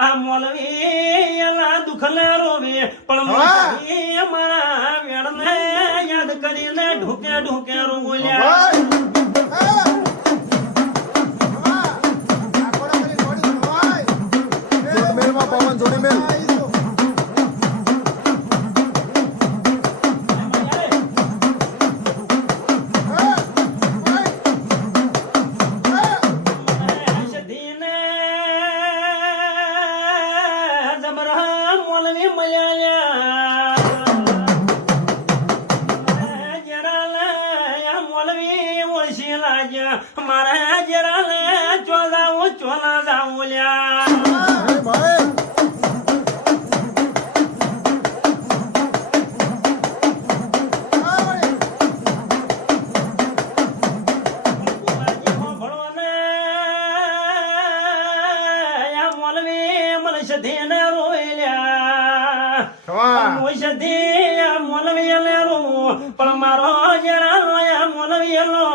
આ મોલવી એલા દુખલે રોવે પણ મારી મારા વેણને યાદ કરીને ઢોકે ઢોકે રોલ્યા પવન જોડી મેલ મારા જરા ચોલા જાઉં લ્યા પણ મારો જરા મોલવીએલો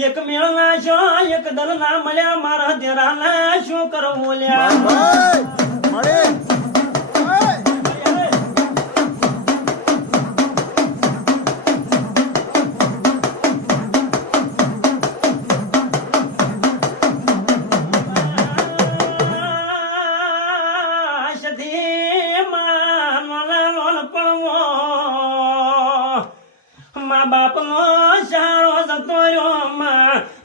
એક મેળના છો એક દલ ના મળ્યા મારા દેરાના શું કરવું લ્યા બાપ નો સારો જતો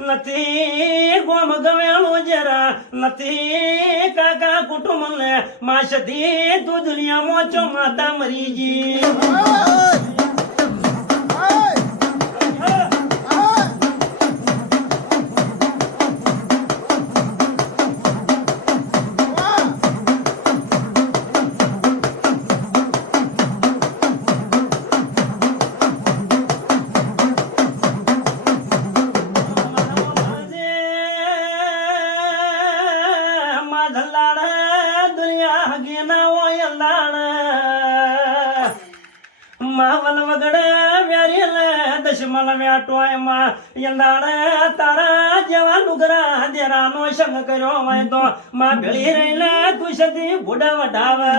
નથી ગોમ ગવેલું જરા નથી કાકા કુટુંબ ને માસથી તું દુનિયામાં છો માતા મરીજી માવલ વગડે વેરીલે દશમલ વેટોય માં યંદાડે તારા જેવા નુગરા દેરાનો સંગ કર્યો હોય તો માં ભેળી રહીને તું સદી બુડા વઢાવે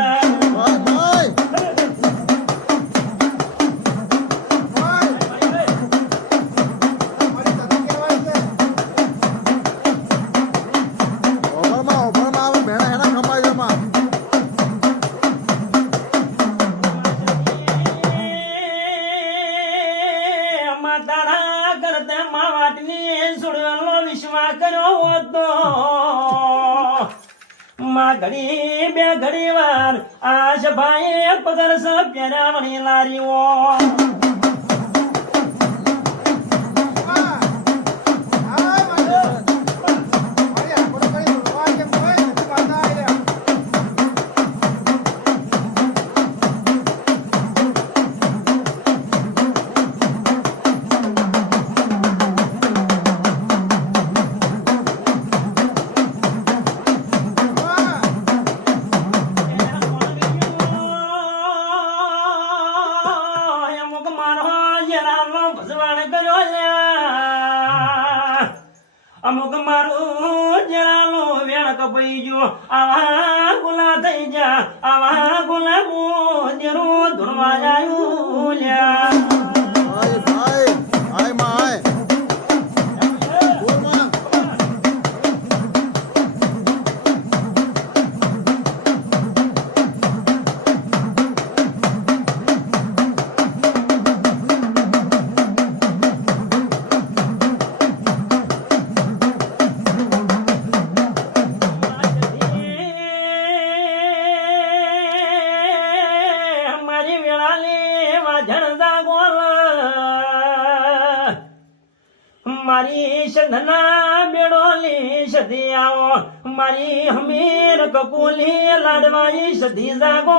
ઘડી બે ઘડી વાર આશ ભાઈ પગર સ પ્યારા વણી લારીઓ અમુક મારું જરાનું વેણ કપાઈ ગયો આવા ગુલા થઈ જા આવા ગુલા હું જરું ધૂળવા જાયું લ્યા મારી સંધના બેડોલી સધી આવો મારી હમીર કપૂલી લાડવાઈ સધી જાગો